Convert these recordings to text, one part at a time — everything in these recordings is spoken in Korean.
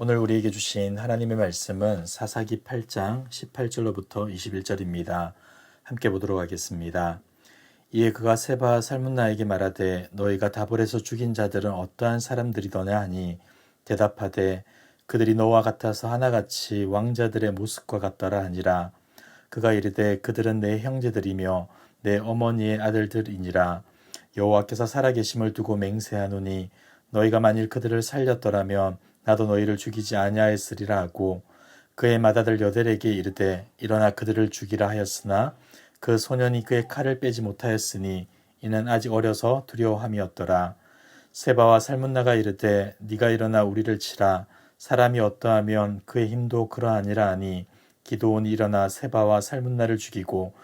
오늘 우리에게 주신 하나님의 말씀은 사사기 8장 18절로부터 21절입니다. 함께 보도록 하겠습니다. 이에 그가 세바와 살문나에게 말하되 너희가 다볼에서 죽인 자들은 어떠한 사람들이더냐 하니 대답하되 그들이 너와 같아서 하나같이 왕자들의 모습과 같더라 하니라. 그가 이르되 그들은 내 형제들이며 내 어머니의 아들들이니라. 여호와께서 살아계심을 두고 맹세하노니 너희가 만일 그들을 살렸더라면 나도 너희를 죽이지 아니하였으리라 하고 그의 맏아들 여델에게 이르되 일어나 그들을 죽이라 하였으나 그 소년이 그의 칼을 빼지 못하였으니 이는 아직 어려서 두려워함이었더라. 세바와 살문나가 이르되 네가 일어나 우리를 치라. 사람이 어떠하면 그의 힘도 그러하니라 하니 기드온이 일어나 세바와 살문나를 죽이고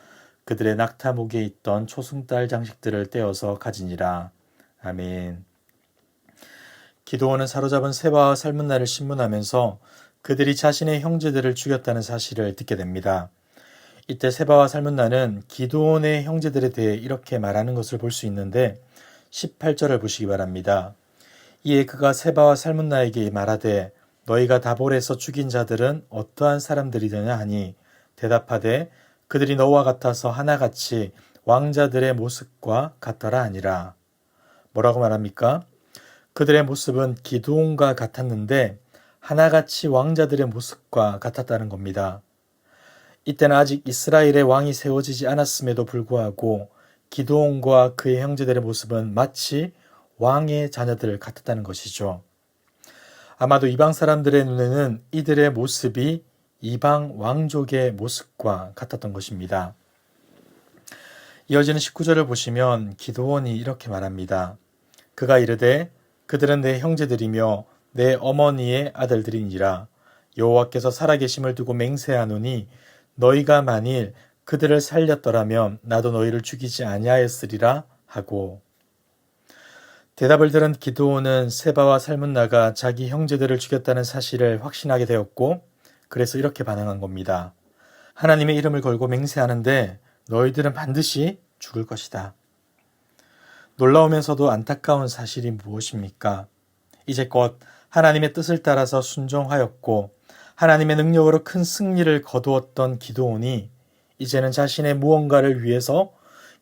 그들의 낙타목에 있던 초승달 장식들을 떼어서 가지니라. 아멘. 기드온은 사로잡은 세바와 살문나를 신문하면서 그들이 자신의 형제들을 죽였다는 사실을 듣게 됩니다. 이때 세바와 살문나는 기드온의 형제들에 대해 이렇게 말하는 것을 볼 수 있는데 18절을 보시기 바랍니다. 이에 그가 세바와 살문나에게 말하되 너희가 다볼에서 죽인 자들은 어떠한 사람들이더냐 하니 대답하되 그들이 너와 같아서 하나같이 왕자들의 모습과 같더라 하니라. 뭐라고 말합니까? 그들의 모습은 기드온과 같았는데 하나같이 왕자들의 모습과 같았다는 겁니다. 이때는 아직 이스라엘의 왕이 세워지지 않았음에도 불구하고 기드온과 그의 형제들의 모습은 마치 왕의 자녀들 같았다는 것이죠. 아마도 이방 사람들의 눈에는 이들의 모습이 이방 왕족의 모습과 같았던 것입니다. 이어지는 19절을 보시면 기드온이 이렇게 말합니다. 그가 이르되 그들은 내 형제들이며 내 어머니의 아들들이니라. 여호와께서 살아계심을 두고 맹세하노니 너희가 만일 그들을 살렸더라면 나도 너희를 죽이지 아니하였으리라 하고. 대답을 들은 기드온은 세바와 살문나가 자기 형제들을 죽였다는 사실을 확신하게 되었고 그래서 이렇게 반응한 겁니다. 하나님의 이름을 걸고 맹세하는데 너희들은 반드시 죽을 것이다. 놀라우면서도 안타까운 사실이 무엇입니까? 이제껏 하나님의 뜻을 따라서 순종하였고 하나님의 능력으로 큰 승리를 거두었던 기드온이 이제는 자신의 무언가를 위해서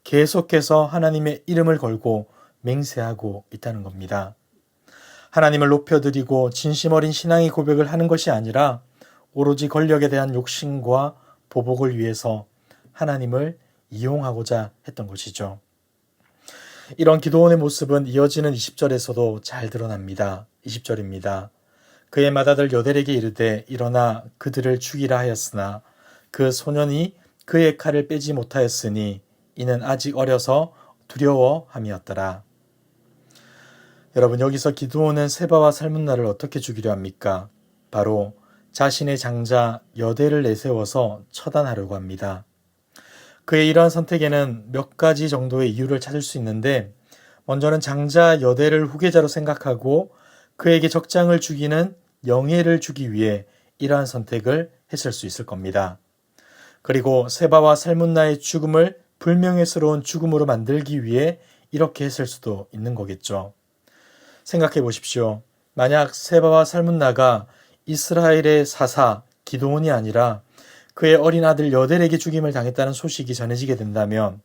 계속해서 하나님의 이름을 걸고 맹세하고 있다는 겁니다. 하나님을 높여드리고 진심 어린 신앙의 고백을 하는 것이 아니라 오로지 권력에 대한 욕심과 보복을 위해서 하나님을 이용하고자 했던 것이죠. 이런 기드온의 모습은 이어지는 20절에서도 잘 드러납니다. 20절입니다. 그의 맏아들 여델에게 이르되 일어나 그들을 죽이라 하였으나 그 소년이 그의 칼을 빼지 못하였으니 이는 아직 어려서 두려워함이었더라. 여러분, 여기서 기드온은 세바와 살문나를 어떻게 죽이려 합니까? 바로 자신의 장자 여델을 내세워서 처단하려고 합니다. 그의 이러한 선택에는 몇 가지 정도의 이유를 찾을 수 있는데 먼저는 장자 여델을 후계자로 생각하고 그에게 적장을 죽이는 영예를 주기 위해 이러한 선택을 했을 수 있을 겁니다. 그리고 세바와 살문나의 죽음을 불명예스러운 죽음으로 만들기 위해 이렇게 했을 수도 있는 거겠죠. 생각해 보십시오. 만약 세바와 살문나가 이스라엘의 사사 기드온이 아니라 그의 어린 아들 여델에게 죽임을 당했다는 소식이 전해지게 된다면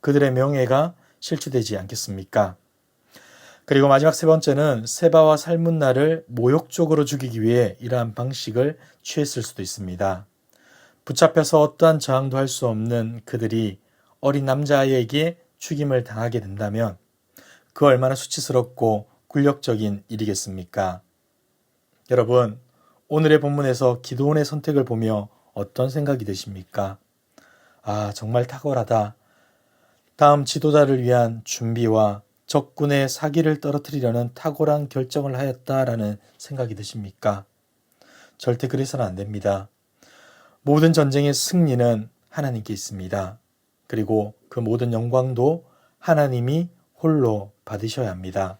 그들의 명예가 실추되지 않겠습니까? 그리고 마지막 세 번째는 세바와 살문나를 모욕적으로 죽이기 위해 이러한 방식을 취했을 수도 있습니다. 붙잡혀서 어떠한 저항도 할 수 없는 그들이 어린 남자아이에게 죽임을 당하게 된다면 그 얼마나 수치스럽고 굴욕적인 일이겠습니까? 여러분, 오늘의 본문에서 기드온의 선택을 보며 어떤 생각이 드십니까? 아, 정말 탁월하다. 다음 지도자를 위한 준비와 적군의 사기를 떨어뜨리려는 탁월한 결정을 하였다라는 생각이 드십니까? 절대 그래서는 안 됩니다. 모든 전쟁의 승리는 하나님께 있습니다. 그리고 그 모든 영광도 하나님이 홀로 받으셔야 합니다.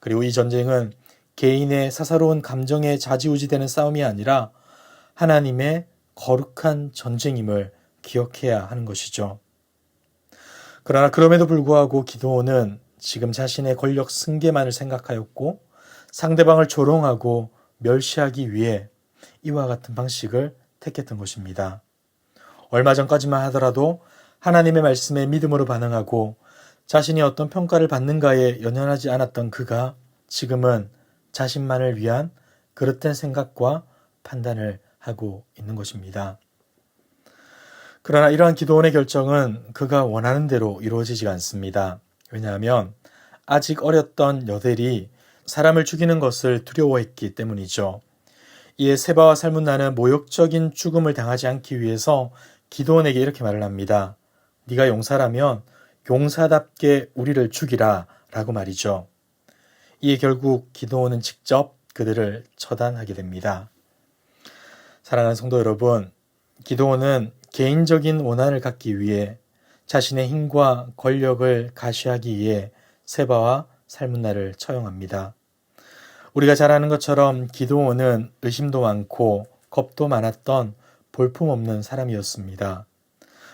그리고 이 전쟁은 개인의 사사로운 감정에 좌지우지되는 싸움이 아니라 하나님의 거룩한 전쟁임을 기억해야 하는 것이죠. 그러나 그럼에도 불구하고 기드온은 지금 자신의 권력 승계만을 생각하였고 상대방을 조롱하고 멸시하기 위해 이와 같은 방식을 택했던 것입니다. 얼마 전까지만 하더라도 하나님의 말씀에 믿음으로 반응하고 자신이 어떤 평가를 받는가에 연연하지 않았던 그가 지금은 자신만을 위한 그릇된 생각과 판단을 하고 있는 것입니다. 그러나 이러한 기도원의 결정은 그가 원하는 대로 이루어지지 않습니다. 왜냐하면 아직 어렸던 여델이 사람을 죽이는 것을 두려워했기 때문이죠. 이에 세바와 살문나는 모욕적인 죽음을 당하지 않기 위해서 기도원에게 이렇게 말을 합니다. 네가 용사라면 용사답게 우리를 죽이라 라고 말이죠. 이에 결국 기도원은 직접 그들을 처단하게 됩니다. 사랑하는 성도 여러분, 기도원은 개인적인 원한을 갖기 위해 자신의 힘과 권력을 가시하기 위해 세바와 살문나를 처형합니다. 우리가 잘 아는 것처럼 기도원은 의심도 많고 겁도 많았던 볼품없는 사람이었습니다.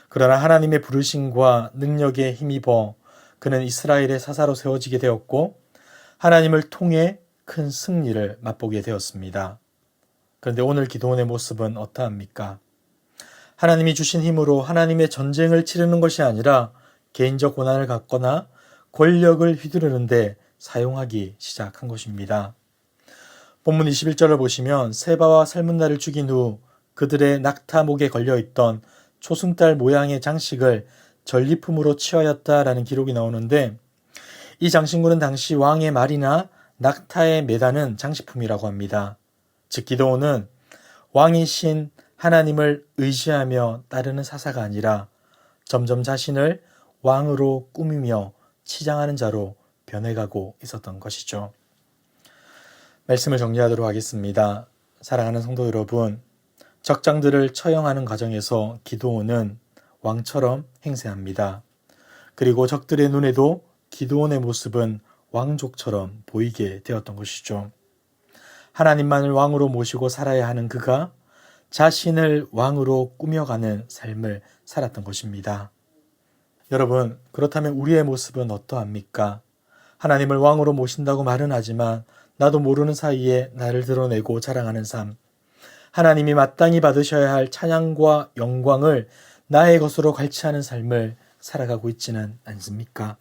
그러나 하나님의 부르심과 능력에 힘입어 그는 이스라엘의 사사로 세워지게 되었고 하나님을 통해 큰 승리를 맛보게 되었습니다. 그런데 오늘 기도원의 모습은 어떠합니까? 하나님이 주신 힘으로 하나님의 전쟁을 치르는 것이 아니라 개인적 권한을 갖거나 권력을 휘두르는데 사용하기 시작한 것입니다. 본문 21절을 보시면 세바와 살문나를 죽인 후 그들의 낙타목에 걸려있던 초승달 모양의 장식을 전리품으로 취하였다라는 기록이 나오는데 이 장식물은 당시 왕의 말이나 낙타에 매다는 장식품이라고 합니다. 즉 기도원은 왕이신 하나님을 의지하며 따르는 사사가 아니라 점점 자신을 왕으로 꾸미며 치장하는 자로 변해가고 있었던 것이죠. 말씀을 정리하도록 하겠습니다. 사랑하는 성도 여러분, 적장들을 처형하는 과정에서 기도원은 왕처럼 행세합니다. 그리고 적들의 눈에도 기도원의 모습은 왕족처럼 보이게 되었던 것이죠. 하나님만을 왕으로 모시고 살아야 하는 그가 자신을 왕으로 꾸며가는 삶을 살았던 것입니다. 여러분, 그렇다면 우리의 모습은 어떠합니까? 하나님을 왕으로 모신다고 말은 하지만 나도 모르는 사이에 나를 드러내고 자랑하는 삶, 하나님이 마땅히 받으셔야 할 찬양과 영광을 나의 것으로 갈취하는 삶을 살아가고 있지는 않습니까?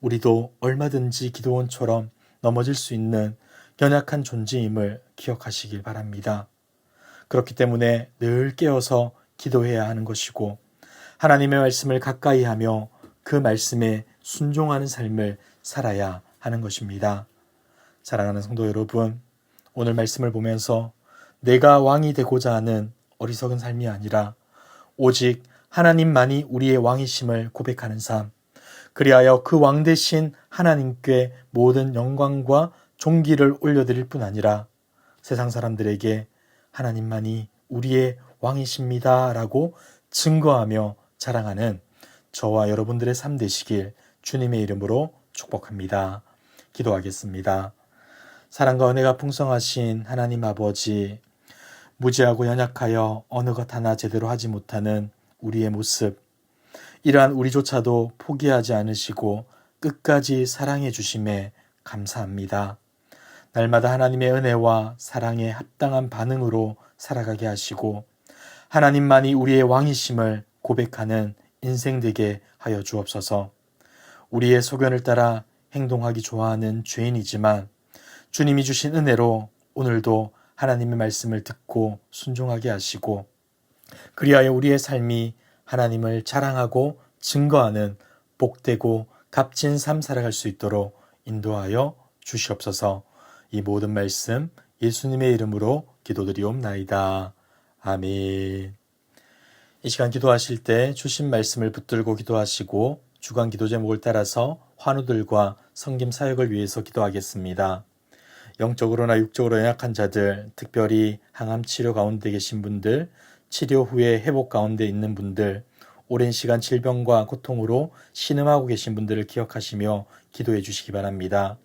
우리도 얼마든지 기도원처럼 넘어질 수 있는 연약한 존재임을 기억하시길 바랍니다. 그렇기 때문에 늘 깨어서 기도해야 하는 것이고 하나님의 말씀을 가까이 하며 그 말씀에 순종하는 삶을 살아야 하는 것입니다. 사랑하는 성도 여러분, 오늘 말씀을 보면서 내가 왕이 되고자 하는 어리석은 삶이 아니라 오직 하나님만이 우리의 왕이심을 고백하는 삶, 그리하여 그 왕 대신 하나님께 모든 영광과 존귀를 올려드릴 뿐 아니라 세상 사람들에게 하나님만이 우리의 왕이십니다 라고 증거하며 자랑하는 저와 여러분들의 삶 되시길 주님의 이름으로 축복합니다. 기도하겠습니다. 사랑과 은혜가 풍성하신 하나님 아버지, 무지하고 연약하여 어느 것 하나 제대로 하지 못하는 우리의 모습, 이러한 우리조차도 포기하지 않으시고 끝까지 사랑해 주심에 감사합니다. 날마다 하나님의 은혜와 사랑에 합당한 반응으로 살아가게 하시고 하나님만이 우리의 왕이심을 고백하는 인생 되게 하여 주옵소서. 우리의 소견을 따라 행동하기 좋아하는 죄인이지만 주님이 주신 은혜로 오늘도 하나님의 말씀을 듣고 순종하게 하시고 그리하여 우리의 삶이 하나님을 자랑하고 증거하는 복되고 값진 삶 살아갈 수 있도록 인도하여 주시옵소서. 이 모든 말씀 예수님의 이름으로 기도드리옵나이다. 아멘. 이 시간 기도하실 때 주신 말씀을 붙들고 기도하시고 주간 기도 제목을 따라서 환우들과 성김 사역을 위해서 기도하겠습니다. 영적으로나 육적으로 연약한 자들, 특별히 항암 치료 가운데 계신 분들, 치료 후에 회복 가운데 있는 분들, 오랜 시간 질병과 고통으로 신음하고 계신 분들을 기억하시며 기도해 주시기 바랍니다.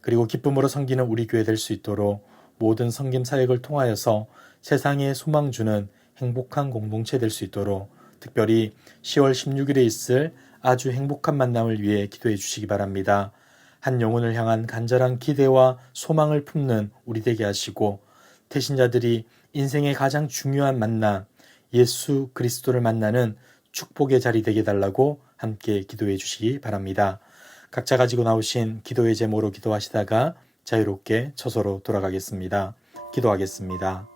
그리고 기쁨으로 섬기는 우리 교회 될 수 있도록 모든 성김 사역을 통하여서 세상에 소망 주는 행복한 공동체 될 수 있도록 특별히 10월 16일에 있을 아주 행복한 만남을 위해 기도해 주시기 바랍니다. 한 영혼을 향한 간절한 기대와 소망을 품는 우리 되게 하시고 태신자들이 인생의 가장 중요한 만남 예수 그리스도를 만나는 축복의 자리 되게 달라고 함께 기도해 주시기 바랍니다. 각자 가지고 나오신 기도의 제목으로 기도하시다가 자유롭게 처소로 돌아가겠습니다. 기도하겠습니다.